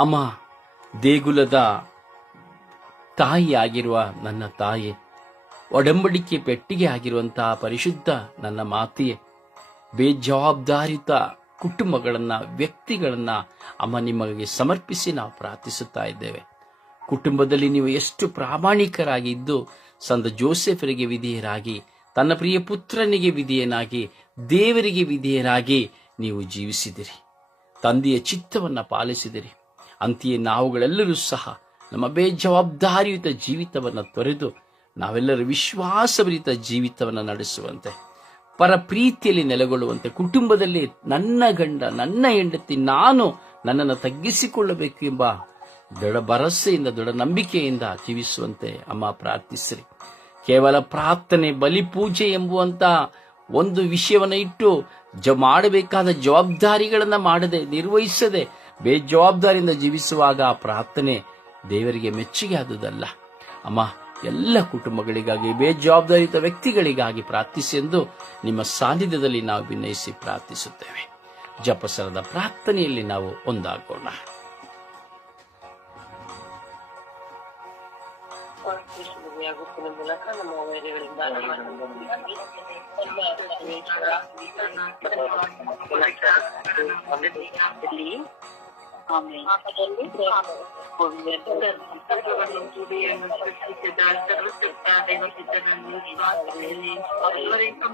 ಅಮ್ಮ, ದೇಗುಲದ ತಾಯಿಯಾಗಿರುವ ನನ್ನ ತಾಯಿ, ಒಡಂಬಡಿಕೆ ಪೆಟ್ಟಿಗೆ ಆಗಿರುವಂತಹ ಪರಿಶುದ್ಧ ನನ್ನ ಮಾತೆಯೇ, ಬೇಜವಾಬ್ದಾರಿತ ಕುಟುಂಬಗಳನ್ನ, ವ್ಯಕ್ತಿಗಳನ್ನ ಅಮ್ಮ ನಿಮಗೆ ಸಮರ್ಪಿಸಿ ನಾವು ಪ್ರಾರ್ಥಿಸುತ್ತಾ ಇದ್ದೇವೆ. ಕುಟುಂಬದಲ್ಲಿ ನೀವು ಎಷ್ಟು ಪ್ರಾಮಾಣಿಕರಾಗಿದ್ದು, ಸಂತ ಜೋಸೆಫರಿಗೆ ವಿಧೇಯರಾಗಿ, ತನ್ನ ಪ್ರಿಯ ಪುತ್ರನಿಗೆ ವಿಧೇಯನಾಗಿ, ದೇವರಿಗೆ ವಿಧೇಯರಾಗಿ ನೀವು ಜೀವಿಸಿದಿರಿ. ತಂದೆಯ ಚಿತ್ತವನ್ನ ಪಾಲಿಸಿದಿರಿ. ಅಂತೆಯೇ ನಾವುಗಳೆಲ್ಲರೂ ಸಹ ನಮ್ಮ ಬೇಜವಾಬ್ದಾರಿಯುತ ಜೀವಿತವನ್ನು ತೊರೆದು ನಾವೆಲ್ಲರೂ ವಿಶ್ವಾಸಭರಿತ ಜೀವಿತವನ್ನು ನಡೆಸುವಂತೆ ಪರ ಪ್ರೀತಿಯಲ್ಲಿ ನೆಲೆಗೊಳ್ಳುವಂತೆ, ಕುಟುಂಬದಲ್ಲಿ ನನ್ನ ಗಂಡ, ನನ್ನ ಹೆಂಡತಿ, ನಾನು ನನ್ನನ್ನು ತಗ್ಗಿಸಿಕೊಳ್ಳಬೇಕು ಎಂಬ ದೃಢ ಭರಸೆಯಿಂದ ದೃಢ ನಂಬಿಕೆಯಿಂದ ಜೀವಿಸುವಂತೆ ಅಮ್ಮ ಪ್ರಾರ್ಥಿಸ್ರಿ. ಕೇವಲ ಪ್ರಾರ್ಥನೆ, ಬಲಿ ಪೂಜೆ ಎಂಬುವಂತ ಒಂದು ವಿಷಯವನ್ನು ಇಟ್ಟು ಜ, ಮಾಡಬೇಕಾದ ಜವಾಬ್ದಾರಿಗಳನ್ನ ಮಾಡದೆ, ನಿರ್ವಹಿಸದೆ ಬೇಜವಾಬ್ದಾರಿಯಿಂದ ಜೀವಿಸುವಾಗ ಆ ಪ್ರಾರ್ಥನೆ ದೇವರಿಗೆ ಮೆಚ್ಚುಗೆ ಆದುದಲ್ಲ ಅಮ್ಮ, ಎಲ್ಲ ಕುಟುಂಬಗಳಿಗಾಗಿ ಬೇಜವಾಬ್ದಾರಿತ ವ್ಯಕ್ತಿಗಳಿಗಾಗಿ ಪ್ರಾರ್ಥಿಸಿ ಎಂದು ನಿಮ್ಮ ಸಾನ್ನಿಧ್ಯದಲ್ಲಿ ನಾವು ವಿನಯಿಸಿ ಪ್ರಾರ್ಥಿಸುತ್ತೇವೆ. ಜಪಸರದ ಪ್ರಾರ್ಥನೆಯಲ್ಲಿ ನಾವು ಒಂದಾಗೋಣ. ಮೂಲಕ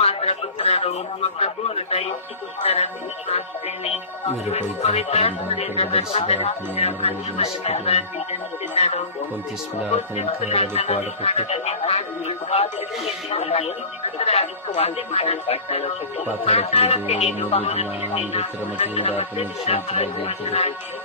ಮಾತ್ರ ಪುತ್ರರು ನಮ್ಮ ಪ್ರಭುವನ್ನು ದಯಚಿತ್ತರನ್ನು ವಿಶ್ವಾಸಿದ್ದೇನೆ ಪೊಂತಿಸ್ ಪಿಲಾತನ ಕಾಲದಲ್ಲಿ ಪಾಡಪಟ್ಟು ಪಾತಾಳದಲ್ಲಿ ಮೂರು ದಿನ ಮೃತರ ಮಧ್ಯದಿಂದ ಪುನಶ್ಚೇತನರಾಗಿದ್ದರು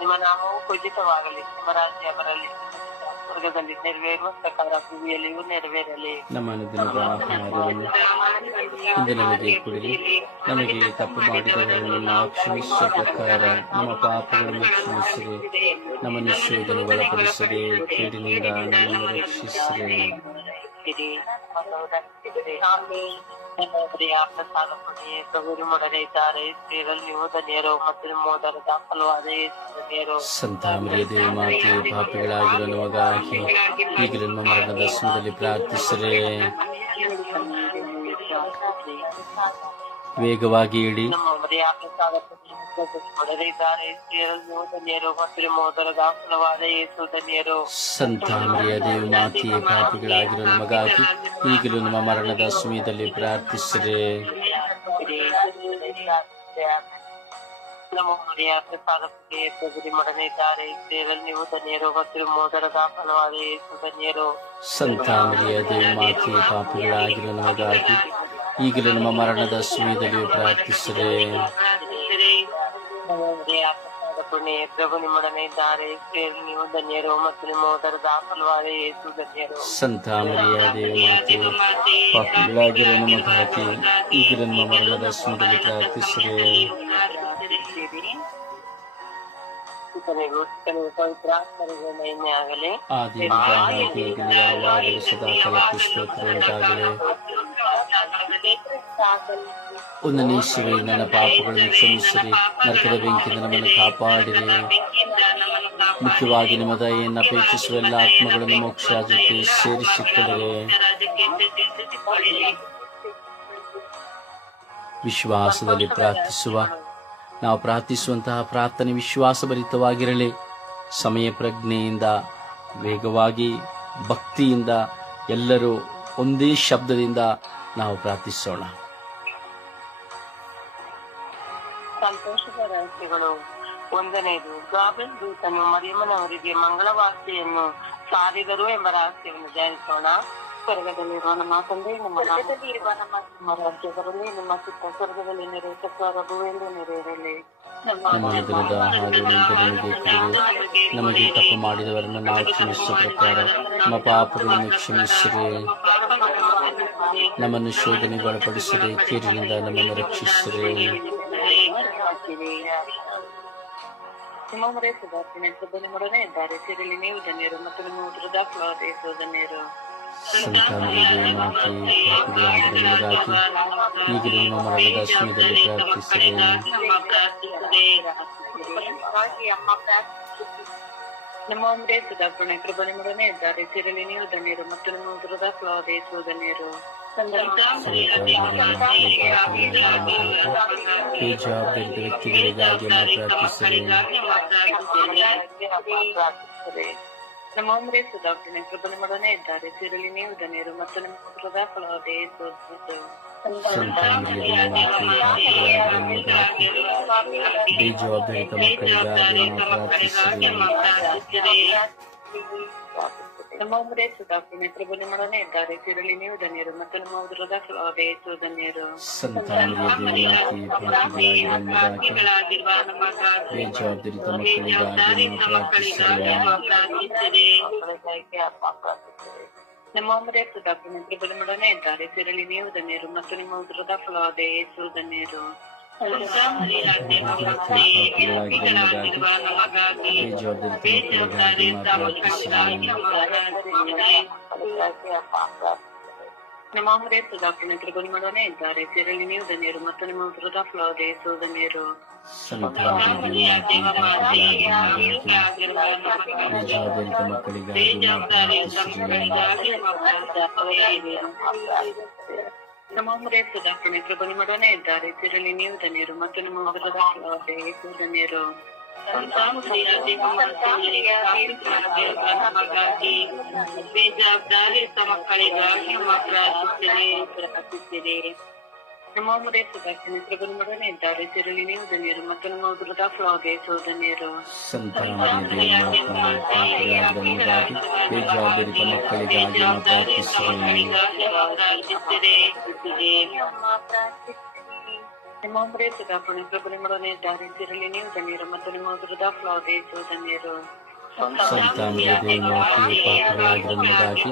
ನಮ್ಮ ನಾಮವು ಪೂಜಿತವಾಗಲಿ ನಿಮ್ಮ ರಾಜ್ಯ ಬರಲಿ ಸ್ವರ್ಗದಲ್ಲಿ ನೆರವೇರುವ ಪ್ರಕಾರ ಭೂಮಿಯಲ್ಲಿಯೂ ನೆರವೇರಲಿ. ನಮ್ಮನ್ನು ಆಹಾರವನ್ನು ನಮಗೆ ತಪ್ಪು ಮಾಡಿದವರನ್ನು ನಾವು ಕ್ಷಮಿಸುವ ಪ್ರಕಾರ ನಮ್ಮ ಪಾಪಗಳನ್ನು ಕ್ಷಮಿಸಿರಿ ನಮ್ಮ ನಿಶ್ಚಯವನ್ನು ಒಳಪಡಿಸಿದೆ ಕೇಡಿನಿಂದ ನಮ್ಮನ್ನು ರಕ್ಷಿಸಿರಿ. ಸಂತ ಮರಿಯದೆ ಮಾತೆ ಪಾಪಿಗಳಾಗಿರೋ ನಮಗಾಗಿ ಈಗಲೂ ನಮ್ಮ ಮರಣದ ಸಮಯದಲ್ಲಿ ಪ್ರಾರ್ಥಿಸರೆ. ವೇಗವಾಗಿ ಹೇಳಿ ನಮ್ಮ ದೇವ ಪ್ರಸಾದ ಮೊಡನೆ ಇದ್ದಾರೆ. ಸ್ತ್ರೀರಲ್ಲಿ ನೀವು ಧನ್ಯರು ಮತ್ತು ನಿಮ್ಮ ಉದರದ ಫಲವಾದ ಯೇಸು ಧನ್ಯರು. ಸಂತ ಮರಿಯದೆ ಮಾತೆ ಪಾಪಿಗಳಾಗಿರೋ ನಮಗಾಗಿ ಈಗಲೂ ನಮ್ಮ ಮರಣದ ಸಮಯದಲ್ಲಿ ಪ್ರಾರ್ಥಿಸರೆ. ನಮ್ಮ ದೇವ ಪ್ರಸಾದಕ್ಕೆ ಪ್ರಭುರಿ ಮೊಡನೆ ಇದ್ದಾರೆ. ಸ್ತ್ರೀರಲ್ಲಿ ನೀವು ಧನ್ಯರು ಮತ್ತು ನಿಮ್ಮ ಉದರದ ಫಲವಾದ ಯೇಸು ಧನ್ಯರು. ಸಂತ ಮರಿಯದೆ ಮಾತೆ ಪಾಪಿಗಳಾಗಿರೋ ನಮಗಾಗಿ ಈಗಲೂ ನಮ್ಮ ಮರಣದ ಸಮಯದಲ್ಲಿ ಪ್ರಾರ್ಥಿಸರೆ ಪುಣ್ಯ ಪ್ರಭು ನಿಮ್ಮೊಡನೆ ಇದ್ದಾರೆ ಸ್ತ್ರೀಯರು ನೀವು ಧನ್ಯರು ಮತ್ತು ನಿಮ್ಮ ಉದರದ ಫಲವಾದ ಯೇಸು ಧನ್ಯರು ಸಂತ ಮರಿಯದೆ ಮಾತೆ ಪಾಪಿಗಳಾಗಿರೋ ನಮಗಾಗಿ ಈಗಲೂ ನಮ್ಮ ಮರಣದ ಸಮಯದಲ್ಲಿ ಪ್ರಾರ್ಥಿಸರೆ ಸುತನಿಗೂ ಸುತನಿಗೂ ಪವಿತ್ರಾತ್ಮರಿಗೂ ಮಹಿಮೆ ಆಗಲಿ ಆದಿಯಿಂದ ಹೇಗಿಲ್ಲ ಯಾವಾಗಲೂ ಸದಾ ಕಾಲಕ್ಕೂ ಸ್ತೋತ್ರ ಉಂಟಾಗಲಿ ಒಂದನೇ ಶಿವೆ ನನ್ನ ಪಾಪಗಳನ್ನು ಕ್ಷಮಿಸಿರಿ ನರಕದ ಬೆಂಕಿಯಿಂದ ನಮ್ಮನ್ನು ಕಾಪಾಡಿರಿ. ಮುಖ್ಯವಾಗಿ ನಿಮ್ಮ ದಯೆಯನ್ನು ಅಪೇಕ್ಷಿಸುವ ಎಲ್ಲ ಆತ್ಮಗಳನ್ನು ಮೋಕ್ಷ ಜೊತೆ ಸೇರಿಸಿಕೊಳ್ಳಿರಿ ವಿಶ್ವಾಸದಲ್ಲಿ ಪ್ರಾರ್ಥಿಸುವ, ನಾವು ಪ್ರಾರ್ಥಿಸುವಂತಹ ಪ್ರಾರ್ಥನೆ ವಿಶ್ವಾಸಭರಿತವಾಗಿರಲಿ. ಸಮಯ ಪ್ರಜ್ಞೆಯಿಂದ, ವೇಗವಾಗಿ, ಭಕ್ತಿಯಿಂದ ಎಲ್ಲರೂ ಒಂದೇ ಶಬ್ದದಿಂದ ನಾವು ಪ್ರಾರ್ಥಿಸೋಣ. ಸಂತೋಷದ ರಹಸ್ಯಗಳು. ಒಂದನೇದು ಗಾಬಲ್ ದೂತನು ಮರಿಯಮ್ಮನವರಿಗೆ ಮಂಗಳವಾರ್ತೆಯನ್ನು ಸಾರಿದರು ಎಂಬ ರಹಸ್ಯವನ್ನು ಧ್ಯಾನಿಸೋಣ. ಸ್ವರ್ಗದಲ್ಲಿರುವ ನಮ್ಮ ತಂದೆ ನಮ್ಮ ನಾಮದಲ್ಲಿರುವ ನಮ್ಮ ನಮ್ಮ ರಾಜ್ಯದಲ್ಲಿ ನಮ್ಮ ಚಿತ್ತ ಸ್ವರ್ಗದಲ್ಲಿ ನಮ್ಮ ದಿನದ ಹಾಗೂ ನಮಗೆ ನಮಗೆ ತಪ್ಪು ಮಾಡಿದವರನ್ನು ನಾವು ಕ್ಷಮಿಸುವ ಪ್ರಕಾರ ನಮ್ಮ ಪಾಪಗಳನ್ನು ಕ್ಷಮಿಸಿರಿ. ನಮ್ಮನ್ನು ಶೋಧನೆಗೆ ಒಳಪಡಿಸಿರಿ ಕೀರಿನಿಂದ ನಮ್ಮನ್ನು ರಕ್ಷಿಸಿರಿ. ನಿಮ್ಮವರೇ ಸುಧಾರ್ತಿನ ಪ್ರಭು ನಿಮ್ಮೊಡನೆ ಇದ್ದಾರೆ. ಸಿರಿಲಿ ನೀವು ಧನ್ಯರು ಮತ್ತು ನಿಮ್ಮ ಉತ್ತರದ ಫಲವಾದ ಯೇಸು ಧನ್ಯರು. ಸಂತ ಮರಿಯೇ ಮಾತೆ ಪಾಪಿಗಳಾಗಿರುವ ನಮಗಾಗಿ ಈಗಲೂ ನಮ್ಮ ಮರಣದ ಸಮಯದಲ್ಲಿ ಪ್ರಾರ್ಥಿಸಿರಿ. ನಮ್ಮ ಒಂದೇ ಸುಧಾರ್ಪಣೆ ಕೃಪ ನಿಮ್ಮೊಡನೆ ಇದ್ದಾರೆ. ಸಿರಿಲಿ ನೀವು ಧನ್ಯರು ಮತ್ತು ನಿಮ್ಮ ಉತ್ತರದ ಫಲವಾದ ಯೇಸು ಧನ್ಯರು. ಈ ವ್ಯಕ್ತಿಗಳಿಗಾಗಿ ನಾವು ಪ್ರಾರ್ಥಿಸಿರಿ ನಮ್ಮ ಒಂದೇ ಸುಧಾರ್ಪಣೆ ಕೃಪ ನಿಮ್ಮೊಡನೆ ಇದ್ದಾರೆ ಸಿರಿಲಿ ನೀವು ಧನ್ಯರು ಮತ್ತು ನಿಮ್ಮ ಉತ್ತರದ ಫಲವಾದ ಯೇಸು ಧನ್ಯರು ಸಂತ ಮರಿಯೇ ಮಾತೆ ಪಾಪಿಗಳಾಗಿರುವ ನಮಗಾಗಿ ಈ ಜವಾಬ್ದಾರಿತ ಮಕ್ಕಳಿಗಾಗಿ ನಾವು ಪ್ರಾರ್ಥಿಸಿರಿ ನಮ್ಮ ಒಂದೇ ಸುಧಾರ್ಪಣೆ ಕೃಪ ನಿಮ್ಮೊಡನೆ ಇದ್ದಾರೆ ಸಿರಿಲಿ ನೀವು ಧನ್ಯರು ಮತ್ತು ನಿಮ್ಮ ಉತ್ತರದ ಫಲವಾದ ಯೇಸು ಧನ್ಯರು ಸಂತ ಮರಿಯೇ ಮಾತೆ ಪಾಪಿಗಳಾಗಿರುವ ನಮಗಾಗಿ ಈ ಜವಾಬ್ದಾರಿತ ಮಕ್ಕಳಿಗಾಗಿ ನಾವು ಪ್ರಾರ್ಥಿಸಿರಿ ನಮ್ಮ ಒಂದೇ ಸುಧಾರ್ಪಣೆ ಕೃಪ ನಿಮ್ಮೊಡನೆ ಇದ್ದಾರೆ ಸಿರಿಲಿ ನೀವು ಧನ್ಯರು ಮತ್ತು ನಿಮ್ಮ ಉತ್ತರದ ಫಲವಾದ ಯೇಸು ಧನ್ಯರು ಈ ಜವಾಬ್ದಾರಿತ ಮಕ್ಕಳಿಗಾಗಿ ನಾವು ಪ್ರಾರ್ಥಿಸಿರಿ ನಮ್ಮ ಒಂದೇ ಸುಧಾರ್ಪಣೆ ಕೃಪ ನಿಮ್ಮೊಡನೆ ಇದ್ದಾರೆ ಸಿರಿಲಿ ನೀವು ಧನ್ಯರು ಮತ್ತು ನಿಮ್ಮ ಉತ್ತರದ ಫಲವಾದ ಯೇಸು ಧನ್ಯರು ಸಂತ ಮರಿಯೇ ಮಾತೆ ಪಾಪಿಗಳಾಗಿರುವ ನಮಗಾಗಿ ಈ ಜವಾಬ್ದಾರಿತ ಮಕ್ಕಳಿಗಾಗಿ ನಾವು ಪ್ರಾರ್ಥಿಸಿರಿ ನಮ್ಮ ಒಂದೇ ಸುಧಾರ್ಪಣೆ ಕೃಪ ನಿಮ್ಮೊಡನೆ ಇದ್ದಾರೆ. ತಿರುಳಿ ನೀವು ಧನ್ಯರು, ಮತ್ತು ನಿಮ್ಮ ಮಗದ ಯೇಸು ಧನ್ಯರು. ಬೇಜವಾಬ್ದಾರಿಯುತ ಮಕ್ಕಳಿಗಾಗಿ ಮಾತ್ರ ನಮ್ಮ ಒಂದೇ ಸುಧಾರ್ಪಣೆ ಕೃಪ ನಿಮ್ಮೊಡನೆ ಇದ್ದಾರೆ ಸಿರಿಲಿ ನೀವು ಧನ್ಯರು ಮತ್ತು ನಿಮ್ಮ ಉತ್ತರದ ಫಲವಾದ ಯೇಸು ಧನ್ಯರು ಸಂತ ಮರಿಯೇ ಮಾತೆ ಪಾಪಿಗಳಾಗಿರುವ ನಮಗಾಗಿ ಈ ಜವಾಬ್ದಾರಿತ ಮಕ್ಕಳಿಗಾಗಿ ನಾವು ಪ್ರಾರ್ಥಿಸಿರಿ ನಿಮ್ಮ ಒಂದೇ ಸುಧಾರ್ಪಣೆ ಕೃಪ ನಿಮ್ಮೊಡನೆ ಇದ್ದಾರೆ ಸಿರಿಲಿ ನೀವು ಧನ್ಯರು ಮತ್ತು ನಿಮ್ಮ ಉತ್ತರದ ಫಲವಾದ ಯೇಸು ಧನ್ಯರು ಸಂತ ಮರಿಯೇ ಮಾತೆ ಪಾಪಿಗಳಾಗಿರುವ ನಮಗಾಗಿ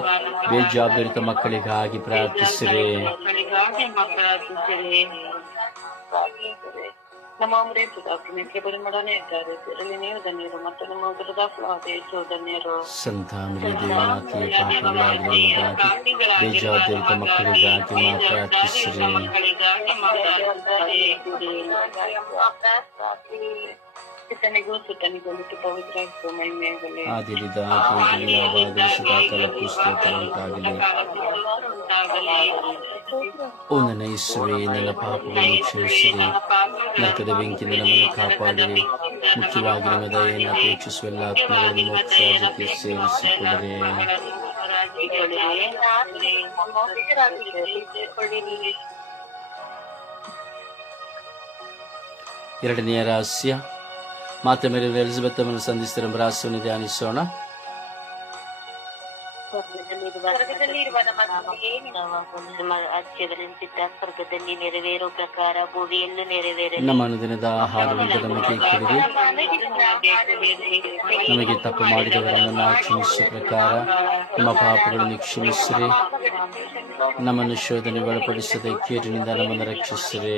ಬೇಜವಾಬ್ದಾರಿತ ಮಕ್ಕಳಿಗಾಗಿ ಪ್ರಾರ್ಥಿಸಿರಿ ನಮ್ಮ ಒಂದೇ ಸುಧಾರ್ಪಣೆ ಕೃಪ ನಿಮ್ಮೊಡನೆ ಇದ್ದಾರೆ ಸಿರಿಲಿ ನೀವು ಧನ್ಯರು ಮತ್ತು ನಿಮ್ಮ ಉತ್ತರದ ಫಲವಾದ ಯೇಸು ಧನ್ಯರು ಸಂತ ಮರಿಯೇ ಮಾತೆ ಪಾಪಿಗಳಾಗಿರುವ ನಮಗಾಗಿ ಬೇಜವಾಬ್ದಾರಿತ ಮಕ್ಕಳಿಗಾಗಿ ನಾವು ಪ್ರಾರ್ಥಿಸಿರಿ ಪಿತನಿಗೂ ಸುತನಿಗೂ ಮತ್ತು ಪವಿತ್ರ ಮಹಿಮೆಯಾಗಲಿ ಆದಿರಿದ ಕೂಡಲೇ ಅವಾದ ಸುಧಾಕರ ಪುಸ್ತಕ ಉಂಟಾಗಲಿ ಓ ನನ್ನ ಯೇಸುವೆ ನನ್ನ ಪಾಪಗಳನ್ನು ಕ್ಷಮಿಸಿರಿ ನರಕದ ಬೆಂಕಿಯಿಂದ ನಮ್ಮನ್ನು ಕಾಪಾಡಿರಿ ಮುಖ್ಯವಾಗಿ ನಿಮ್ಮ ದಯೆಯನ್ನು ಅಪೇಕ್ಷಿಸುವ ಎಲ್ಲ ಆತ್ಮಗಳನ್ನು ಮೋಕ್ಷ ಜೊತೆ ಸೇರಿಸಿಕೊಳ್ಳಿರಿ ಎರಡನೆಯ ರಹಸ್ಯ ಮಾತೆ ಮೇಲೆ ಎಲಿಜಬೆತ್ ಅಮ್ಮನ್ನು ಸಂಧಿಸಿದ ರಹಸ್ಯವನ್ನು ಧ್ಯಾನಿಸೋಣ ಸ್ವರ್ಗದಲ್ಲಿರುವ ನಮ್ಮ ತಂದೆಯೇ, ನಿಮ್ಮ ರಾಜ್ಯದಲ್ಲಿ ನಿಂತಿದ್ದ ಸ್ವರ್ಗದಲ್ಲಿ ನೆರವೇರೋ ಪ್ರಕಾರ ಭೂಮಿಯಲ್ಲೂ ನೆರವೇರಲಿ ನಮ್ಮ ಅನುದಿನದ ಆಹಾರವನ್ನು ನಮಗೆ ಕೊಡಿರಿ ನಮಗೆ ತಪ್ಪು ಮಾಡಿದವರನ್ನು ನಾವು ಕ್ಷಮಿಸುವ ಪ್ರಕಾರ ನಮ್ಮ ಪಾಪಗಳನ್ನು ಕ್ಷಮಿಸಿರಿ ನಮ್ಮನ್ನು ಶೋಧನೆ ಒಳಪಡಿಸದೆ ಕೀರಿನಿಂದ ನಮ್ಮನ್ನು ರಕ್ಷಿಸಿರಿ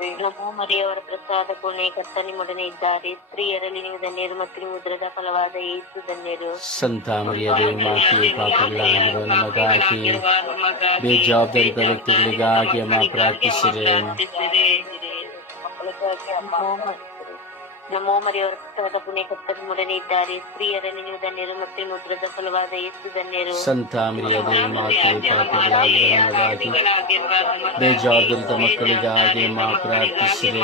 ನಮೋ ಮರಿಯವರ ಪ್ರಸಾದ ಪುಣ್ಯ ಕರ್ತ ನಿಮ್ಮೊಡನೆ ಇದ್ದಾರೆ. ಸ್ತ್ರೀಯರಲ್ಲಿ ನೀವು ಧನ್ಯರು ಮತ್ತು ನಿಮ್ಮ ಉದರದ ಫಲವಾದ ಏಸು ಧನ್ಯರು. ಸಂತ ಮರಿಯ ದೇವಿ ಪಾಪಗಳಾಗಿರುವ ನಮಗಾಗಿ ಬೇಜವಾಬ್ದಾರಿತ ವ್ಯಕ್ತಿಗಳಿಗಾಗಿ ಅಮ್ಮ ಪ್ರಾರ್ಥಿಸಿರಿ. ನಮೋ ಮರಿಯವರ ಪ್ರಸಾದ ಪುಣ್ಯ ಕರ್ತ ಇದ್ದಾರೆ. ಸ್ತ್ರೀಯರಲ್ಲಿ ನೀವು ಧನ್ಯರು ಮತ್ತು ಮುದ್ರದ ಫಲವಾದ ಯೇಸು ಧನ್ಯರು ಸಂತ ಮರಿಯದೇ ನಮಗಾಗಿ ಬೇಜವಾಬ್ದಾರಿತ ಮಕ್ಕಳಿಗಾಗಿ ಮಾ ಪ್ರಾರ್ಥಿಸಿದೆ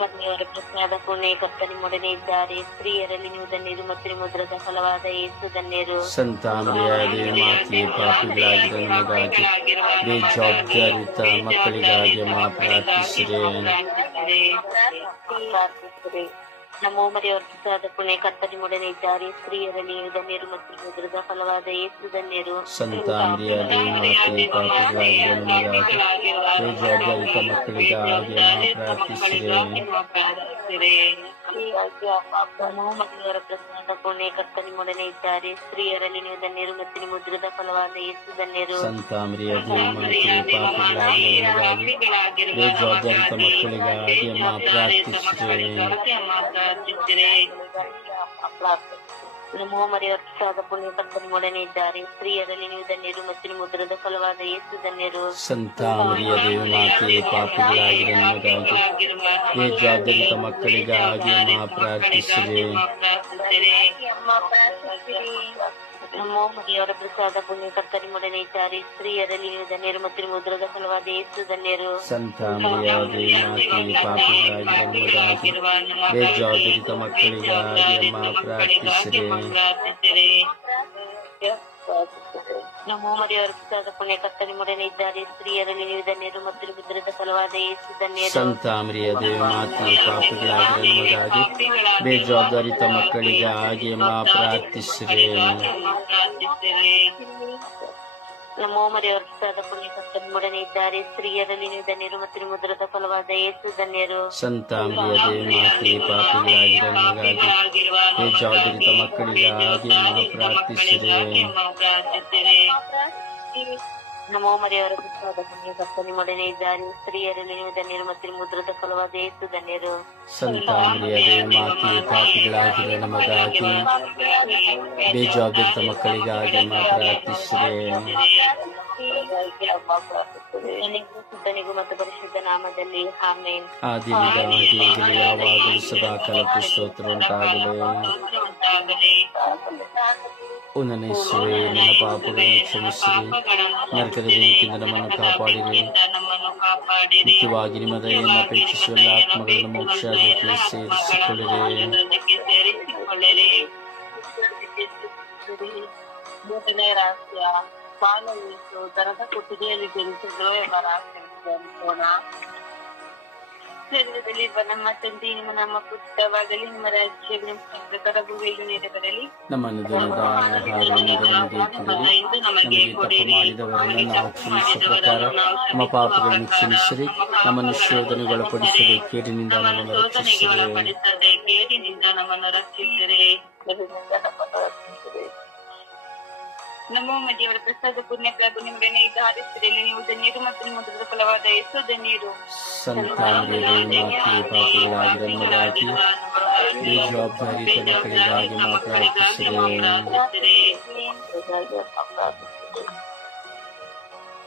ಮರಿಯವರ ಪ್ರಸಾದ ಪುಣ್ಯ ಕರ್ತ ನಿಮ್ಮೊಡನೆ ಇದ್ದಾರೆ. ಸ್ತ್ರೀಯರಲ್ಲಿ ನೀವು ಧನ್ಯರು ಮತ್ತು ಮುದ್ರದ ಫಲವಾದ ಯೇಸು ಧನ್ಯರು ಸಂತ ಮರಿಯದೇ ಮಾತೆಯೇ ಪಾಪಗಳಾಗಿರುವ ನಮಗಾಗಿ ಬೇಜವಾಬ್ದಾರಿತ ಮಕ್ಕಳಿಗಾಗಿ ಅಮ್ಮ ಪ್ರಾರ್ಥಿಸಿರಿ ಪ್ರಾರ್ಥಿಸಿರಿ ನಮೋ ಪುಣೆ ಪ್ರಸಾದ ಪುಣ್ಯ ಕರ್ತನಿಮೊಡನೆ ಇದ್ದಾರೆ ಸ್ತ್ರೀಯರಲ್ಲಿ ಧನ್ಯರು ಮತ್ತು ಮುದ್ರದ ಫಲವಾದ ಏಸು ಧನ್ಯರು. ಸಂತಾನಿಯಾಗಿ ಮಕ್ಕಳಿಗಾಗಿ ಮರಿಯವರ ಪ್ರಸಾದ ಪುಣ್ಯ ಕರ್ತನಿಮೊಡನೆ ಇದ್ದಾರೆ ಸ್ತ್ರೀಯರಲ್ಲಿ ನೀವು ಧನ್ಯರು ಮತ್ತು ಮುದ್ರದ ಫಲವಾದ ಯೇಸು ಧನ್ಯರು ಜವಾಬ್ದಾರಿತ ಮಕ್ಕಳಿಗಾಗಿ ಅಮ್ಮ ಪ್ರಾರ್ಥಿಸಿದೆ ಪ್ರಸಾದ ಪುಣ್ಯ ಕರ್ತನಿಮೊಡನೆ ಇದ್ದಾರೆ. ಸ್ತ್ರೀಯರಲ್ಲಿ ನೀವು ಧನ್ಯರು ಮತ್ತು ಮುದ್ರದ ಫಲವಾದ ಯೇಸು ಧನ್ಯರು. ಸಂತ ನಮಗಾಗಿ. ಜವಾಬ್ದಾರಿತ ಮಕ್ಕಳಿಗಾಗಿ ಅಮ್ಮ ಪ್ರಾರ್ಥಿಸಿದೆ ಮರಿಯವರ ಪ್ರಸಾದ ಪುಣ್ಯಕರ್ತರಿ ಇದ್ದಾರೆ. ಸ್ತ್ರೀಯರಲ್ಲಿ ನೀವು ಧನ್ಯರು ಮತ್ತು ಮುದ್ರದ ಫಲವಾದ ಯೇಸು ಧನ್ಯರು. ಸಂತ ಅಂದ್ರಿಯಾದ ಮಾತೆ ಪಾಪಿಗಳಾಗಿರುವ ನಮಗಾಗಿ ಈ ಮಕ್ಕಳಿಗಾಗಿ ಅಮ್ಮ ನಮೋ ಮರಿಯವರ ಪ್ರಸಾದ ಪುಣ್ಯ ಕರ್ತನಿಮೊಡನೆ ಇದ್ದಾರೆ. ಸ್ತ್ರೀಯರಲ್ಲಿ ನೀವು ಧನ್ಯರು ಮತ್ತು ಮುದ್ರದ ಫಲವಾದ ಯೇಸು ಧನ್ಯರು ಸಂತ ಅಮರಿಯ ದೇವ ಮಾತೆ ಪಾಪಿಗಳಾಗಿರುವ ನಮಗಾಗಿ ಬೇಜವಾಬ್ದಾರಿತ ಮಕ್ಕಳಿಗೆ ಹಾಗೆ ಮಾ ಪ್ರಾರ್ಥಿಸಿದೆ ನಮೋ ಮರಿಯವರ ಪ್ರಸಾದ ಪುಣ್ಯ ಕರ್ತನಿಮೊಡನೆ ಇದ್ದಾರೆ. ಸ್ತ್ರೀಯರಲ್ಲಿ ನೀವು ಧನ್ಯರು ಮತ್ತು ಮುದ್ರದ ಫಲವಾದ ಯೇಸು ಧನ್ಯರು. ಸಂತ ಅಂಬ್ರಿಯ ದೇವ ಮಾತೆ ಪಾಪಿಗಳಾಗಿರುವ ನಮಗಾಗಿ ಬೇಜವಾಬ್ದಾರಿತ ಮಕ್ಕಳಿಗಾಗಿ ಪ್ರಾರ್ಥಿಸಿದೆ ನಮೋ ಮರಿಯವರ ಪ್ರಸಾದ ಪುಣ್ಯ ನಿಮ್ಮೊಡನೆ ಇದ್ದಾರೆ. ಸ್ತ್ರೀಯರಲ್ಲಿ ನೀವು ಧನ್ಯರು ಮತ್ತು ಮುದ್ರದ ಫಲವಾದ ಯೇಸು ಧನ್ಯರು. ಸಂತ ಅಂಬ್ರಿಯ ದೇವ ಮಾತೆ, ಪಾಪಿಗಳಾಗಿರುವ ನಮಗಾಗಿ ಬೇಜವಾಬ್ದಾರಿತ ಮಕ್ಕಳಿಗಾಗಿ ಅಮ್ಮ ಪ್ರಾರ್ಥಿಸಿದೆ ನನಗೂ ಸುತ್ತನಿಗೂ ಮತ್ತು ಪರಿಶುದ್ಧ ನಾಮದಲ್ಲಿ ಆಮೇನ್ ಆದಿನಿಗಾಗಿ ಈಗಲೂ ಯಾವಾಗಲೂ ಸದಾ ಕಾಲಕ್ಕೂ ಸ್ತೋತ್ರ ಉಂಟಾಗಲಿ ಓ ನನ್ನ ಯೇಸುವೆ ನನ್ನ ಪಾಪಗಳನ್ನು ಕ್ಷಮಿಸಿರಿ ನರಕದ ಬೆಂಕಿಯಿಂದ ನಮ್ಮನ್ನು ಕಾಪಾಡಿರಿ ಮುಖ್ಯವಾಗಿ ನಿಮ್ಮ ದಯೆಯನ್ನು ಅಪೇಕ್ಷಿಸುವ ಎಲ್ಲ ಆತ್ಮಗಳನ್ನು ಮೋಕ್ಷಕ್ಕೆ ಸೇರಿಸಿಕೊಳ್ಳಿರಿ ಮೂರನೇ ರಹಸ್ಯ ಪಾಲು ಇತ್ತು ದರದ ಕೊಟ್ಟಿಗೆಯಲ್ಲಿ ಜನಿಸಿದ್ರು ಎಂಬ ಧ್ಯಾನಿಸೋಣ ಸ್ವರ್ಗದಲ್ಲಿ ನಮ್ಮ ತಂದೆ ನಿಮ್ಮ ನಮ್ಮ ಪುಸ್ತಕವಾಗಲಿ ನಿಮ್ಮ ರಾಜ್ಯ ನಿಮ್ಮ ಪ್ರಕಾರ ಭೂಮಿಯಲ್ಲಿ ನೆರವೇರಲಿ ನಮ್ಮನ್ನು ಆಹಾರವನ್ನು ನಮಗೆ ಮಾಡಿದವರನ್ನು ನಾವು ಪ್ರಕಾರ ನಮ್ಮ ಪಾಪಗಳನ್ನು ಕ್ಷಮಿಸಿರಿ. ನಮ್ಮನ್ನು ಶೋಧನೆಗೊಳಪಡಿಸದೆ ಕೇಡಿನಿಂದ ನಮ್ಮನ್ನು ರಕ್ಷಿಸಿರಿ. ಕೇರಿನಿಂದ ನಮ್ಮನ್ನು ರಕ್ಷಿಸಿರಿ. ನಮೋ ಮದಿಯವರ ಪ್ರಸಾದ ಪುಣ್ಯ ಪ್ರಭು ನಿಮ್ಮನೆ ಇದು ಹಾರಿಸಿದಲ್ಲಿ ನೀವು ಧನ್ಯರು ಮತ್ತು ನಿಮ್ಮ ಮುದ್ರದ ಫಲವಾದ ಯೇಸು ಧನ್ಯರು ಸಂತಾನರಿಗೆ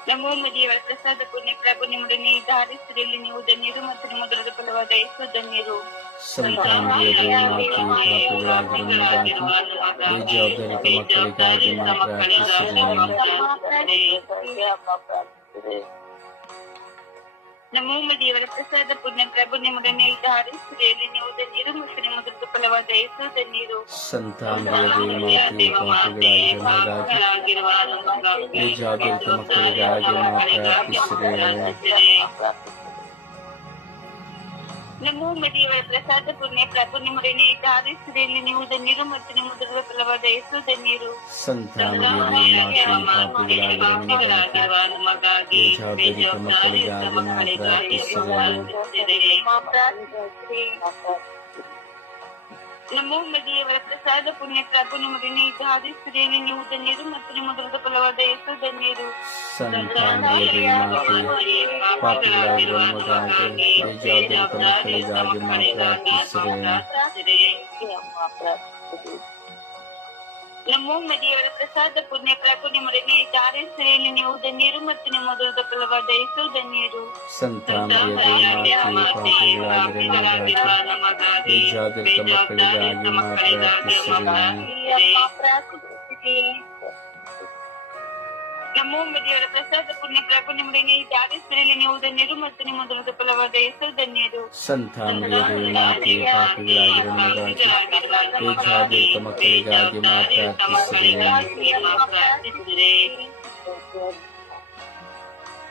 ಮದಿಯವರ ಪ್ರಸಾದ ಪುಣ್ಯ ಪ್ರಭು ನಿಮ್ಮೊಡನೆ ಧಾರಿಸಿದಲ್ಲಿ ನೀವು ಧನ್ಯರು ಮತ್ತು ನಿಮ್ಮ ಮುದ್ರದ ಫಲವಾದ ಯೇಸು ಧನ್ಯರು. ಮಕ್ಕಳಿಗಾಗಿ ನಮೋ ಮದಿಯವರ ಪ್ರಸಾದ ಪುಣ್ಯ ಪ್ರಭು ನಿಮ್ಮೊಡನೆ ಇದು ಹಾರಿಸಿದಲ್ಲಿ ನೀವು ಧನ್ಯರು ಮುಸರಿ ಮೊದಲು ಫಲವಾದ ಯೇಸು ಧನ್ಯರು ಸಂತಾನರಿಗೆ ಮಾತೆ ಪಾಪಗಳಾಗಿರೋ ನಮಗಾಗಿ ಈ ಜವಾಬ್ದಾರಿ ಮಕ್ಕಳಿಗಾಗಿ ಮಾತಾಡಿಸಿರಿ ನಮೋ ಮದಿಯವರ ಪ್ರಸಾದ ಪುಣ್ಯ ಪ್ರಭು ನಿಮ್ಮೊಡನೆ ಇದು ಹಾರಿಸಿದಲ್ಲಿ ನೀವು ಧನ್ಯರು ಮತ್ತು ನಿಮ್ಮ ಮುದ್ರದ ಫಲವಾದ ಯೇಸು ಧನ್ಯರು ಸಂತಾನರಿಗೆ ಮಾತೆ ಪಾಪಗಳಾಗಿರೋ ನಮಗಾಗಿ ಈ ಜವಾಬ್ದಾರಿ ಮಕ್ಕಳಿಗಾಗಿ ಮಾತಾಡಿಸಿರಿ ನಮೋ ಮದಿಯವರ ಪ್ರಸಾದ ಪುಣ್ಯ ಪ್ರಭು ನಿಮ್ಮೊಡನೆ ಇದು ಹಾರಿಸಿದಲ್ಲಿ ನೀವು ಧನ್ಯರು ಮತ್ತು ನಿಮ್ಮ ಮುದ್ರದ ಫಲವಾದ ಯೇಸು ಧನ್ಯರು ಸಂತಾನರಿಗೆ ಮಾತೆ ಪಾಪಗಳಾಗಿರೋ ನಮಗಾಗಿ ಈ ಜವಾಬ್ದಾರಿ ಮಕ್ಕಳಿಗಾಗಿ ಮಾತಾಡಿಸಿರಿ ನಮೋ ಮದಿಯವರ ಪ್ರಸಾದ ಪುಣ್ಯ ನಿಮ್ಮ ಇದು ಹಾರಿಸಿದಲ್ಲಿ ನೀವು ಧನ್ಯರು ಮತ್ತು ನಿಮ್ಮ ಮುದ್ರದ ಫಲವಾದ ಯೇಸು ಧನ್ಯರು ಜವಾಬ್ದಾರಿ ಮಕ್ಕಳಿಗಾಗಿ ಮದಿಯವರ ಪ್ರಸಾದ ಪುಣ್ಯ ಪ್ರಭು ನಿಮ್ಮೊಡನೆ ಈ ಹಾರಿಸಿದಲ್ಲಿ ನೀವು ಧನ್ಯರು ಮತ್ತು ನಿಮ್ಮ ದುರದ ಫಲವಾದ ಹೆಸರು ಧನ್ಯರು ಸಂತಾನರಿಗೆ ಮಾತೆ ಪಾಪಗಳಾಗಿರೋ ನಮಗಾಗಿ ಈ ಜವಾಬ್ದಾರಿ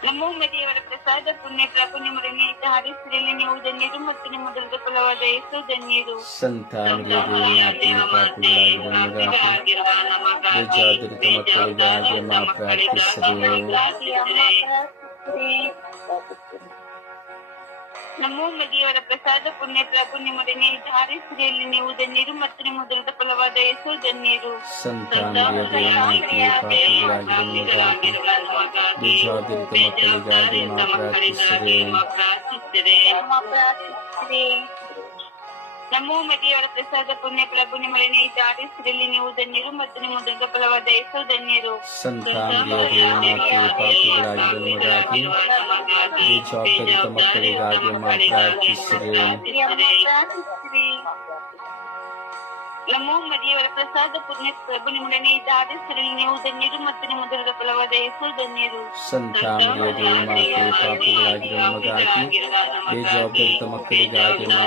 ಮಕ್ಕಳಿಗಾಗಿ ಮಾತಾಡಿಸಿರಿ ನಮೋ ಮರಿಯವರ ಪ್ರಸಾದ ಪುಣ್ಯ ಪ್ರಭು ನಿಮ್ಮೊಡನೆ ಇದ್ದ ಹರಿಸಿರಲ್ಲಿ ನೀವು ಧನ್ಯರು ಮತ್ತು ನಿಮ್ಮ ದುರ್ಗ ಫಲವಾದ ಯೇಸು ಧನ್ಯರು ಸಂತ ಮರಿಯದೇ ಮಾತೆ ಪಾಪಿಗಳಾಗಿರುವ ನಮಗಾಗಿ ಬೇಜಾದಿರಿತ ಮಕ್ಕಳಿಗಾಗಿ ಮಾ ಪ್ರಾರ್ಥಿಸಿರಿ ನಮೋ ಮರಿಯವರ ಪ್ರಸಾದ ಪುಣ್ಯ ಪ್ರಭು ನಿಮ್ಮೊಡನೆ ಹರಿಸಿರಲ್ಲಿ ನೀವು ಧನ್ಯರು ಮತ್ತು ನಿಮ್ಮ ಫಲವಾದ ಯೇಸು ಧನ್ಯರು. ಸಂತ ಮರಿಯದೇ ಮಾತೆ ಪಾಪಿಗಳಾಗಿರುವ ನಮಗಾಗಿ ಬೇಜಾದಿರಿತ ಮಕ್ಕಳಿಗಾಗಿ ಮಾ ಪ್ರಾರ್ಥಿಸಿರಿ ನಮೋ ಮರಿಯವರ ಪ್ರಸಾದ ಪುಣ್ಯ ಪ್ರಭು ನಿಮ್ಮೊಡನೆ ಇದ್ದ ಹರಿಸಿರಲ್ಲಿ ನೀವು ಧನ್ಯರು ಮತ್ತು ನಿಮ್ಮ ದುರ್ಗ ಫಲವಾದ ಯೇಸು ಧನ್ಯರು ಸಂತ ಮರಿಯದೇ ಮಾತೆ ಪಾಪಿಗಳಾಗಿರುವ ನಮಗಾಗಿ ಬೇಜಾದಿರಿತ ಮಕ್ಕಳಿಗಾಗಿ ಮಾ ಪ್ರಾರ್ಥಿಸಿರಿ ನಮೋ ಮರಿಯವರ ಪ್ರಸಾದ ಪುಣ್ಯ ಇದ್ದ ಆದೇಶದಲ್ಲಿ ನೀವು ಧನ್ಯರು ಮತ್ತು ನಿಮ್ಮ ದುರ್ಗ ಫಲವಾದ ಹೆಸರು ಧನ್ಯರು. ಸಂತ ಮರಿಯದೇ ಮಾತೆ ಪಾಪಿಗಳಾಗಿರುವ ನಮಗಾಗಿ ಬೇಜವಾಬ್ದಾರಿತ ಮಕ್ಕಳಿಗಾಗಿ ಮಾ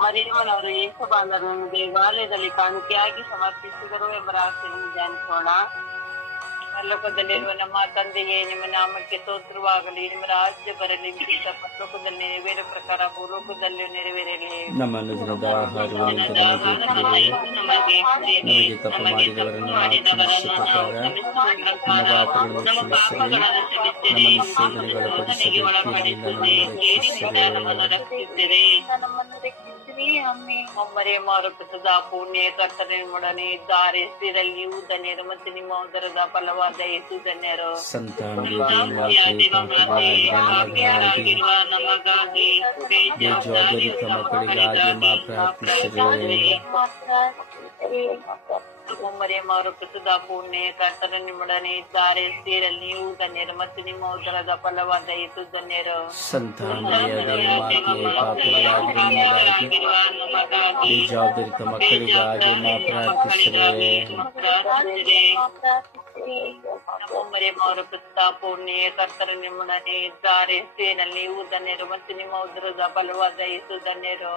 ರಹಸ್ಯ ಮರಿಯವನವರು ಯೇಸು ಬಾಂಧವರನ್ನು ದೇವಾಲಯದಲ್ಲಿ ಕಾಣಿಕೆಯಾಗಿ ಸಮರ್ಪಿಸಿದರು ಎಂಬ ರಹಸ್ಯವನ್ನು ಧ್ಯಾನಿಸೋಣ. ಪರಲೋಕದಲ್ಲಿರುವ ನಮ್ಮ ತಂದೆಗೆ ನಿಮ್ಮ ನಾಮಕ್ಕೆ ಸ್ತೋತ್ರವಾಗಲಿ. ನಿಮ್ಮ ರಾಜ್ಯ ಬರಲಿ. ಪರಲೋಕದಲ್ಲಿ ನೆರವೇರೋ ಪ್ರಕಾರ ಭೂಲೋಕದಲ್ಲಿ ನೆರವೇರಲಿ. ನಮ್ಮ ಅನುದಿನದ ಆಹಾರವನ್ನು ನಮಗೆ ತಪ್ಪು ಮಾಡಿದವರನ್ನು ನಮ್ಮ ಪಾಪಗಳನ್ನು ಕ್ಷಮಿಸಿರಿ. ನಮ್ಮ ನಿಷೇಧನೆಗಳ ಪಡಿಸದೆ ಕೀಳಿನಿಂದ ನಮ್ಮನ್ನು ರಕ್ಷಿಸಿರಿ ನಮ್ಮನ್ನು ರಕ್ಷಿಸಿರಿ ಆಮೇಲೆ ಒಮ್ಮರೆ ಮಾರುಕಟ್ಟದ ಪುಣ್ಯ ಕರ್ತನೆಯೊಡನೆ ಇದ್ದಾರೆ ಸ್ಥಿರಲ್ಲಿಯೂ ಧನ್ಯರು ಮತ್ತು ನಿಮ್ಮ ಉದರದ ಫಲವಾದ ಯೇಸು ಧನ್ಯರು ಸಂತ ಮರಿಯದೇ ನಮಗಾಗಿ ಬೇಜವಾಬ್ದಾರಿತ ಮಕ್ಕಳಿಗಾಗಿ ಮಾ ಪ್ರಾರ್ಥಿಸಿರಿ ಒಮ್ಮರೆ ಮಾರುಕಟ್ಟದ ಪುಣ್ಯ ಕರ್ತನ ನಿಮ್ಮೊಡನೆ ಇದ್ದಾರೆ. ಸ್ಥಿರಲ್ಲಿಯೂ ಧನ್ಯರು ಮತ್ತು ನಿಮ್ಮ ಉದರದ ಫಲವಾದ ಯೇಸು ಧನ್ಯರು ಜವಾಬ್ದಾರಿತ ಮಕ್ಕಳಿಗಾಗಿ ಮಾ ಒಮ್ಮರೆ ಮಾರುಕಟ್ಟ ಪುಣ್ಯ ಕರ್ತರ ನಿಮ್ಮೊಡನೆ ಇದ್ದಾರೆ. ಸೇನಲ್ಲಿ ಧನ್ಯರು ಮತ್ತು ನಿಮ್ಮ ಉದ್ರದ ಬಲವಾದ ಯೇಸು ಧನ್ಯರು.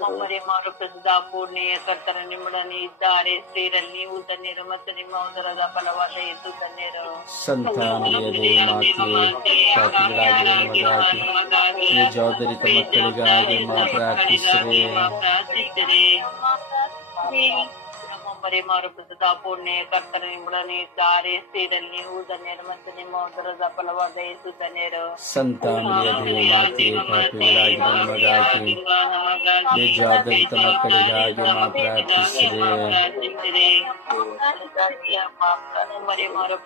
ಸಂತ ಮಾರು ಪ್ರಸಿದ್ಧ ಪೂರ್ಣೆಯ ಕರ್ತರ ನಿಮ್ಮೊಡನೆ ಇದ್ದಾರೆ. ಸ್ತ್ರೀರಲ್ಲಿ ನೀವು ಧನ್ಯರು ಮತ್ತು ನಿಮ್ಮ ಉದರದ ಫಲವಾದ ಎದ್ದು ಧನ್ಯರು ಬೇಜವಾಬ್ದಾರಿತ ಮಕ್ಕಳಿಗಾಗಿ ಮಾ ಪ್ರಾರ್ಥಿಸಿರಿ ಒಮ್ಮರೆ ಮಾರುಕಟ್ಟದ ಪುಣ್ಯ ಕರ್ತರ ನಿಮ್ಮೊಡನೆ ಇದ್ದಾರೆ ಸ್ತ್ರೀರಲ್ಲಿ ನೀವು ಧನ್ಯರು ಮತ್ತು ನಿಮ್ಮ ಉದರದ ಫಲವಾದ ಯೇಸು ಧನ್ಯರು ಸಂತ ಮರಿಯದೇ ಮಾತೆ ಪಾಪಿಗಳಾಗಿರುವ ನಮಗಾಗಿ ಬೇಜವಾಬ್ದಾರಿತ ಮಕ್ಕಳಿಗಾಗಿ ಮಾ ಪ್ರಾರ್ಥಿಸಿರಿ ಮರಿ ಮಾರು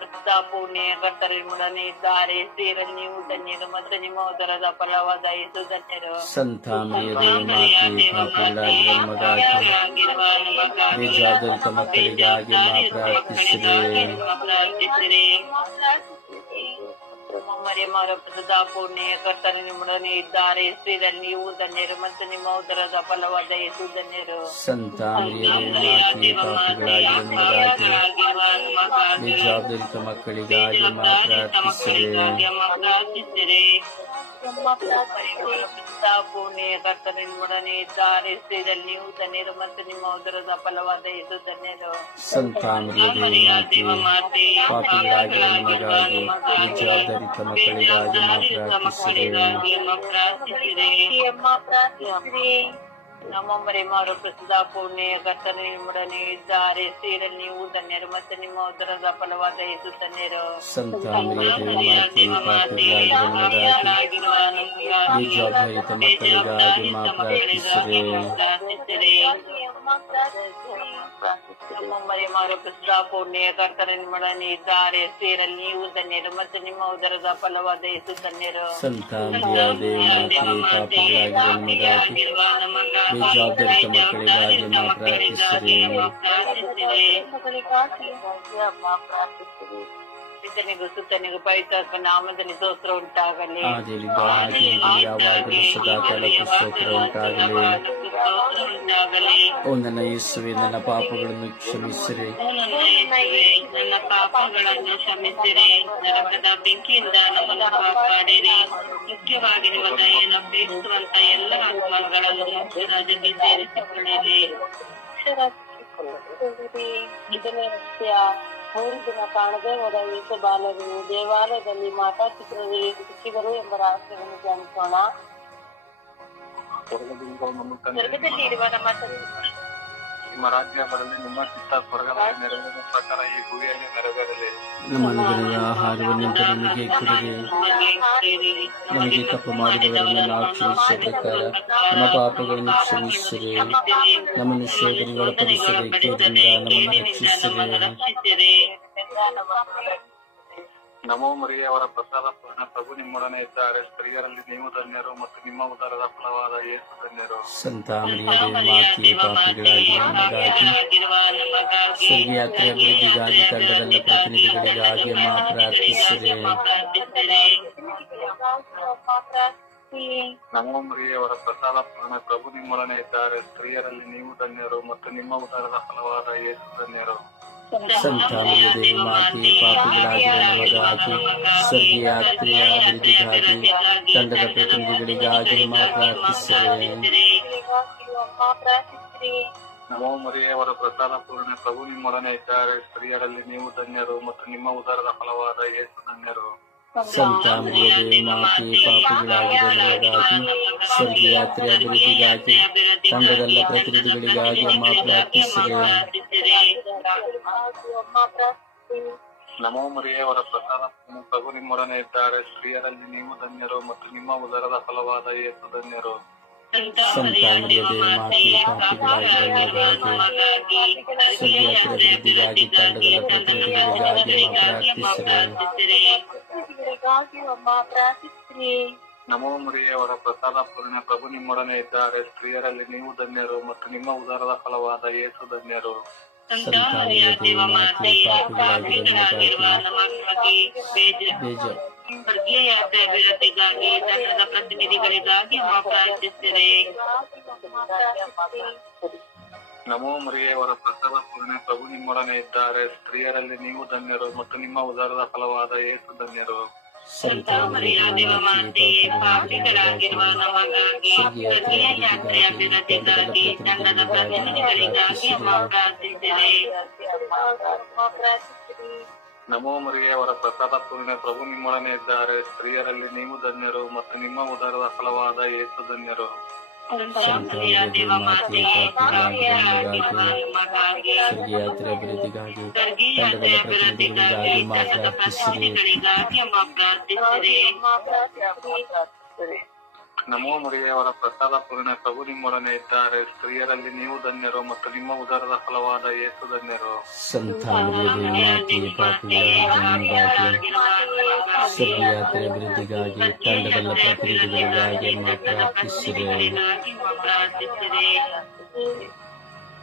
ಪುಣ್ಯ ಕರ್ತರ ನಿಮ್ಮೊಡನೆ ಇದ್ದಾರೆ ಸ್ತ್ರೀರಲ್ಲಿ ನೀವು ಧನ್ಯರು ಮತ್ತು ನಿಮ್ಮ ಉದರದ ಫಲವಾದ ಯೇಸು ಧನ್ಯರು ಸಂತ ಮರಿಯದೇ ಮಾತೆ ಪಾಪಿಗಳಾಗಿರುವ ನಮಗಾಗಿ ಬೇಜವಾಬ್ದಾರಿತ ಮಕ್ಕಳಿಗಾಗಿ ಮಾ ಪ್ರಾರ್ಥಿಸಿರಿ ಮರಿ ಮಾರಪದ ಪುಣ್ಯ ಕರ್ತನ ನಿಮ್ಮೊಡನೆ ಇದ್ದಾರೆ ಸ್ತ್ರೀರಲ್ಲಿ ನೀವು ಧನ್ಯರು ಮತ್ತು ನಿಮ್ಮ ಉದರದ ಫಲವಾದ ಯೇಸು ಧನ್ಯರು ಸಂತ ಮರಿಯದೇ ಮಾತೆ ಪಾಪಿಗಳಾಗಿರುವ ನಮಗಾಗಿ ಬೇಜವಾಬ್ದಾರಿತ ಮಕ್ಕಳಿಗಾಗಿ ಮಾ ಪ್ರಾರ್ಥಿಸಿರಿ ಪುಣ್ಯ ಕರ್ತನ ನಿಮ್ಮೊಡನೆ ಇದ್ದಾರೆ ಸ್ತ್ರೀರಲ್ಲಿ ನೀವು ಧನ್ಯರು ಮತ್ತು ನಿಮ್ಮ ಉದರದ ಫಲವಾದ ಯೇಸು ಧನ್ಯರು ಸಂತ ಮರಿಯದೇ ಮಾತೆ ಪಾಪಿಗಳಾಗಿರುವ ನಮಗಾಗಿ ಬೇಜವಾಬ್ದಾರಿತ ಮಕ್ಕಳಿಗಾಗಿ ಮಾ ನಮ್ಮ ಮರೆ ಮಾರು ಪ್ರಸಿದ್ಧ ಪುಣ್ಯ ಕರ್ತನ ನಿಮ್ಮೊಡನೆ ಇದ್ದಾರೆ. ಸ್ತ್ರೀರಲ್ಲಿ ನೀವು ಧನ್ಯರು ಮತ್ತು ನಿಮ್ಮ ಉದರದ ಫಲವಾದ ಯೇಸು ಧನ್ಯರು ಮಕ್ಕಳಿಗಾಗಿ ಮಾ ಪ್ರಾರ್ಥಿಸಿರಿ ಮರಿಯಮಾರ ಪುತ್ರ ಪುಣ್ಯ ಕರ್ತನ ನಿಮ್ಮೊಡನೆ ಇದ್ದಾರೆ ಸೇರಲ್ಲಿ ನೀವು ಧನ್ಯರು ಮತ್ತು ನಿಮ್ಮ ಉದರದ ಫಲವಾದ ಯೇಸು ಧನ್ಯರು ಸಂತ ಬೇಜವಾಬ್ದಾರಿತ ಮಕ್ಕಳಿಗಾಗಿ ಪ್ರಾರ್ಥಿಸಿರಿ ಪಿತನಿಗೂ ಸುತ್ತನಿಗೂ ಪವಿತ್ರ ನಾಮದಲ್ಲಿ ಸ್ತೋತ್ರ ಉಂಟಾಗಲಿ. ಓ ನನ್ನ ಯೇಸುವೆ ನನ್ನ ಪಾಪಗಳನ್ನು ಕ್ಷಮಿಸಿರಿ. ನನ್ನ ಪಾಪಗಳನ್ನು ಕ್ಷಮಿಸಿರಿ. ನರಕದ ಬೆಂಕಿಯಿಂದ ನಮ್ಮನ್ನು ಕಾಪಾಡಿರಿ. ಮುಖ್ಯವಾಗಿ ನಿಮ್ಮ ದಯೆಯನ್ನು ಅಪೇಕ್ಷಿಸುವಂತ ಎಲ್ಲ ಆತ್ಮಗಳನ್ನು ರಾಜ್ಯಕ್ಕೆ ಸೇರಿಸಿಕೊಳ್ಳಿರಿ. ಇದನ್ನೇ ಸತ್ಯ ಮೂರು ದಿನ ಕಾಣದೆ ಹೋದ ಏಕ ಬಾಲರು ದೇವಾಲಯದಲ್ಲಿ ಮಾತಾ ಚಿತ್ರದಲ್ಲಿ ಶಿಕ್ಷಿಗರು ಎಂಬ ರಹಸ್ಯವನ್ನು ಧ್ಯಾನಿಸೋಣ ಸ್ವರ್ಗದಲ್ಲಿ ಇರುವ ನಮ್ಮ ರಾಜ್ಯ ಬರಲಿ, ನಿಮ್ಮ ಈ ನಮ್ಮ ನಮಗೆ ಕೊಡಿರಿ. ನಮಗೆ ತಪ್ಪು ಮಾಡಿದವರನ್ನು ನಾವು ನಮ್ಮ ಪಾಪಗಳನ್ನು ಕ್ಷಮಿಸಿರಿ. ನಮ್ಮನ್ನು ಶೋಧನೆಗೆ ಒಳಪಡಿಸಿರಿ ಕೇಳಿದಿಂದ ನಮ್ಮನ್ನು ರಕ್ಷಿಸಿರಿ. ನಮೋ ಮರಿಯ ಅವರ ಪ್ರಸಾದ ಪೂರ್ಣ. ಪ್ರಭು ನಿಮ್ಮೊಡನೆ ಇದ್ದಾರೆ. ಸ್ತ್ರೀಯರಲ್ಲಿ ನೀವು ಧನ್ಯರು ಮತ್ತು ನಿಮ್ಮ ಉದಾರದ ಫಲವಾದ ಯೇಸು ಧನ್ಯರು. ಸಂತ ಮರಿಯದೆ ಪಾಪಿಗಳಾಗಿ ನಮಗಾಗಿ. ಅಭಿವೃದ್ಧಿಗಾಗಿ ಪ್ರತಿನಿಧಿಗಳಿಗಾಗಿ ಅಮ್ಮ ನಮೋ ಪ್ರಸಾದ ಪೂರ್ಣ. ಪ್ರಭು ನಿಮ್ಮೊಡನೆ ಇದ್ದಾರೆ. ಸ್ತ್ರೀಯರಲ್ಲಿ ನೀವು ಧನ್ಯರು ಮತ್ತು ನಿಮ್ಮ ಉದಾರದ ಫಲವಾದ ಯೇಸು ಧನ್ಯರು. ಸಂತ ಮರಿಯದೆ ಮಾತಿ ಪಾಪಿಗಳಾಗಿರುವ ನಮಗಾಗಿ ಸ್ವರ್ಗೀಯ ಯಾತ್ರೆಯ ಅಭಿವೃದ್ಧಿಗಾಗಿ ತಂಡದ ಪ್ರತಿನಿಧಿಗಳಿಗಾಗಿ ಪ್ರಾರ್ಥಿಸಿರಿ. ನಮೋ ಮರಿಯವರ ಪ್ರಸಾದ ಪೂರ್ಣ ಪ್ರಭು ನಿಮ್ಮೊಡನೆ ಇದ್ದಾರೆ. ಸ್ತ್ರೀಯರಲ್ಲಿ ನೀವು ಧನ್ಯರು ಮತ್ತು ನಿಮ್ಮ ಉದರದ ಫಲವಾದ ಯೇಸು ಧನ್ಯರು. ಸಂತ ಮರಿಯದೆ ಮಾತಿ ಪಾಪಿಗಳಾಗಿರುವ ನಮಗಾಗಿ ಸ್ವರ್ಗ ಯಾತ್ರೆ ಅಭಿವೃದ್ಧಿಗಾಗಿ ತಂಡದಲ್ಲ ಪ್ರತಿನಿಧಿಗಳಿಗಾಗಿ ಅಮ್ಮ ಪ್ರಾರ್ಥಿಸಿರಿ. ನಮೋ ಮರಿಯವರ ಪ್ರಕಾರ ಪ್ರಭು ನಿಮ್ಮೊಡನೆ ಇದ್ದಾರೆ. ಸ್ತ್ರೀಯರಲ್ಲಿ ನೀವು ಧನ್ಯರು ಮತ್ತು ನಿಮ್ಮ ಉದರದ ಫಲವಾದ ಏಸು ಧನ್ಯರು. ನಮೋ ಮುರಿಯವರ ಪ್ರಸಾದ ಪೂರ್ಣ ಪ್ರಭು ನಿಮ್ಮೊಡನೆ ಇದ್ದಾರೆ. ಸ್ತ್ರೀಯರಲ್ಲಿ ನೀವು ಧನ್ಯರು ಮತ್ತು ನಿಮ್ಮ ಉದರದ ಫಲವಾದ ಏಸು ಧನ್ಯರು. ಸಂತ ಮರಿಯದೆ ಮಾತಿ ಪಾಪಿಗಳಾಗಿರುವ ನಮಗಾಗಿ ಬೇಜ. ಸ್ವರ್ಗೀಯ ಯಾತ್ರೆ ಅಭಿವೃದ್ಧಿಗಾಗಿ ತಂಡದ ಪ್ರತಿನಿಧಿಗಳಿಗಾಗಿ ಅಮ್ಮ ಪ್ರಾರ್ಥಿಸಿರಿ ನಮೋ ಮರಿಯವರ ಪ್ರಸಾದ ಪೂರ್ಣ ಪ್ರಭು ನಿಮ್ಮೊಡನೆ ಇದ್ದಾರೆ. ಸ್ತ್ರೀಯರಲ್ಲಿ ನೀವು ಧನ್ಯರು ಮತ್ತು ನಿಮ್ಮ ಉದರದ ಫಲವಾದ ಏಸು ಧನ್ಯರು. ಸಂತ ಮರಿಯದೆ ಮಾತಿ ಪಾಪಿಗಳಾಗಿರುವ ನಮಗಾಗಿ ಸ್ವರ್ಗೀಯ ಯಾತ್ರೆಯ ಅಭಿವೃದ್ಧಿಗಾಗಿ ತಂಡದ ಪ್ರತಿನಿಧಿಗಳಿಗಾಗಿ ಪ್ರಾರ್ಥಿಸಿದೆ ನಮೋ ಮರಿಗೆ ಅವರ ಪ್ರಸಾದ ಪೂರ್ಣ ಪ್ರಭು, ನಿಮ್ಮೊಡನೆ ಇದ್ದಾರೆ. ಸ್ತ್ರೀಯರಲ್ಲಿ ನೀವು ಧನ್ಯರು ಮತ್ತು ನಿಮ್ಮ ಉದರದ ಫಲವಾದ ಏಸು ಧನ್ಯರು. ಸಂತ ಮರಿಯದೆ ಮಾತಿ ಪಾಪಿಗಳಾಗಿರುವ ನಮಗಾಗಿ ಸ್ವರ್ಗ ನಮೋ ಮರಿಯವರ ಪ್ರಸಾದ ಪೂರ್ಣ ಪ್ರಭು ನಿಮ್ಮೊಡನೆ ಇದ್ದಾರೆ. ಸ್ತ್ರೀಯರಲ್ಲಿ ನೀವು ಧನ್ಯರು ಮತ್ತು ನಿಮ್ಮ ಉದರದ ಫಲವಾದ ಏಸು ಧನ್ಯರು. ಸಂತ ಮರಿಯದೆ ಮಾತಿ ಪಾಪಿಗಳಾಗಿರುವ ನಮಗಾಗಿ ಸ್ವರ್ಗ ಯಾತ್ರೆ ಅಭಿವೃದ್ಧಿಗಾಗಿ ತಂಡದಲ್ಲ ಪ್ರತಿನಿಧಿಗಳಿಗಾಗಿ ಅಮ್ಮ ಪ್ರಾರ್ಥಿಸಿರಿ.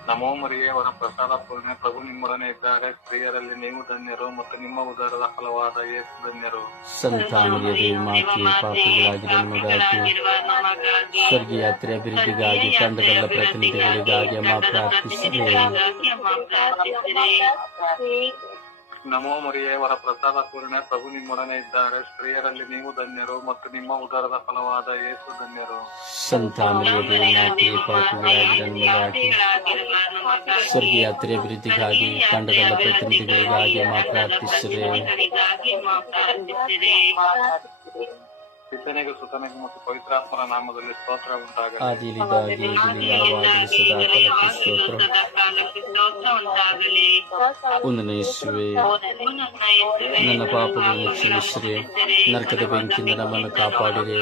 ನಮೋ ಮರಿಯ ಅವರ ಪ್ರಸಾದ ಪೂರ್ಣ ಪ್ರಭು ನಿಮ್ಮೊಡನೆ ಇದ್ದಾರೆ. ಸ್ತ್ರೀಯರಲ್ಲಿ ನೀವು ಧನ್ಯರು ಮತ್ತು ನಿಮ್ಮ ಉದರದ ಫಲವಾದ ಯೇಸು ಧನ್ಯರು. ಸಂತ ಮರಿಯದೆ ಮಾತಿ ಪಾಪಿಗಳಾಗಿರುವ ನಮಗಾಗಿ ಸ್ವರ್ಗ ಯಾತ್ರೆ ಅಭಿವೃದ್ಧಿಗಾಗಿ ತಂಡಗಳ ಪ್ರತಿನಿಧಿಗಳಿಗಾಗಿ ಅಮ್ಮ ಪ್ರಾರ್ಥಿಸಿರಿ ನಮೋ ಮರಿಯ ಪ್ರಸಾದ ಪೂರ್ಣ, ಪ್ರಭು ನಿಮ್ಮೊಡನೆ ಇದ್ದಾರೆ. ಸ್ತ್ರೀಯರಲ್ಲಿ ನೀವು ಧನ್ಯರು ಮತ್ತು ನಿಮ್ಮ ಉದರದ ಫಲವಾದ ಯೇಸು ಧನ್ಯರು. ಸಂತ ಅಭಿವೃದ್ಧಿಗಾಗಿ ತಂಡದ ಪ್ರತಿನಿಧಿಗಳಿಗಾಗಿ ಮಾತ್ರ ಮತ್ತು ನಾಮದಲ್ಲಿ ಸ್ತೋತ್ರ ಸ್ತೋತ್ರ. ನನ್ನ ಪಾಪಗಳನ್ನು ಕ್ಷಮಿಸಿರಿ ನರಕದ ಬೆಂಕಿಯಿಂದ ನಮ್ಮನ್ನು ಕಾಪಾಡಿರಿ.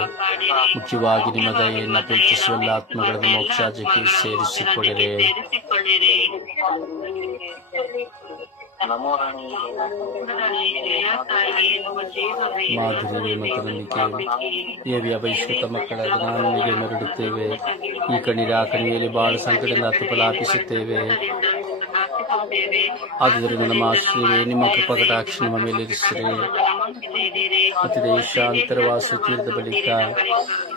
ಮುಖ್ಯವಾಗಿ ನಿಮ್ಮ ದಯೆಯನ್ನು ಅಪೇಕ್ಷಿಸುವ ಆತ್ಮಗಳನ್ನು ಮೋಕ್ಷಾಜಕ್ಕೆ ಸೇರಿಸಿಕೊಳ್ಳಿರಿ. ಮಾಧುರ್ಯ ಮತ್ತು ನಂಬಿಕೆ ದೇವಿಯ ಬೈಶ್ವತ ಮಕ್ಕಳಾದ ನಾನು ಮರಡುತ್ತೇವೆ ಈ ಕಣ್ಣಿರ ಆ ಕಣಿಯಲ್ಲಿ ಬಹಳ ಸಂಕಟದಿಂದ ಹತ್ತುಫಲಾಪಿಸುತ್ತೇವೆ ಆದುದರಿಂದ ನಮ್ಮ ಆಶ್ರಯವೇ ನಿಮ್ಮ ಕೃಪಕಟಾಕ್ಷ ನಮ್ಮ ಮೇಲೆ ಇರಿಸಿರಿ. ಮತ್ತು ದೇಶಾಂತರವಾಸ ತೀರ್ದ ಬಳಿಕ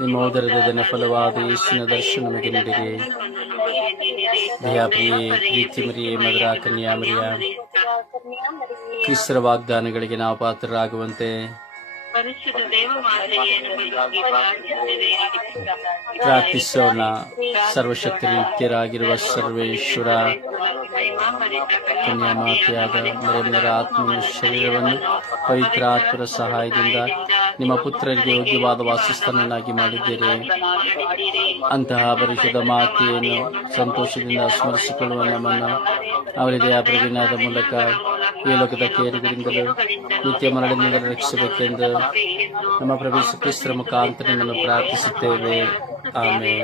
ನಿಮ್ಮ ಉದರದ ಜನ ಫಲವಾದ ಯೇಸುವಿನ ದರ್ಶನ ನಮಗೆ ನೀಡಿರಿ. ದಯಾಪ್ರಿಯೆ ಪ್ರೀತಿ ಮರಿಯೇ, ಮಧುರ ಕನ್ಯಾಮರಿಯ ಕ್ರಿಸ್ತರ ವಾಗ್ದಾನಗಳಿಗೆ ನಾವು ಪಾತ್ರರಾಗುವಂತೆ. ಪ್ರಾರ್ಥಿಸೋಣ. ಸರ್ವಶಕ್ತಿ ನಿತ್ಯರಾಗಿರುವ ಸರ್ವೇಶ್ವರ. ಕನ್ಯಾಮಾತೆಯಾದ ಮರೆಮರ ಆತ್ಮ ಶರೀರವನ್ನು ಪವಿತ್ರ ಆತ್ಮರ ಸಹಾಯದಿಂದ ನಿಮ್ಮ ಪುತ್ರರಿಗೆ ಯೋಗ್ಯವಾದ ವಾಸಸ್ಥಾನನಾಗಿ ಮಾಡಿದ್ದೀರಿ. ಅಂತಹ ಪರಿಷದ ಮಾತೆಯನ್ನು ಸಂತೋಷದಿಂದ ಸ್ಮರಿಸಿಕೊಳ್ಳುವ ನಮ್ಮನ್ನು ಅವರಿಗೆ ಆ ಪ್ರವೀಣಾದ ಮೂಲಕ ಈ ಲೋಕದ ಕೇರಿಗಳಿಂದಲೂ ನಿತ್ಯ ಮರಣದಿಂದ ರಕ್ಷಿಸಬೇಕೆಂದು ನಮ್ಮ ಪ್ರವೇಶ ಕ್ರಿಸ್ತರ ಮುಖಾಂತರ ನಿಮ್ಮನ್ನು ಪ್ರಾರ್ಥಿಸುತ್ತೇವೆ. ಆಮೇಲೆ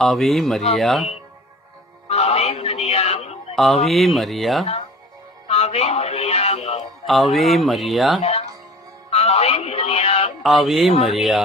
ಅವಿ ಮರಿಯಾ. ಅವೇ ಮರಿಯಾ. ಆವೆ ಮರಿಯಾ ಅವೇ ಮರಿಯಾ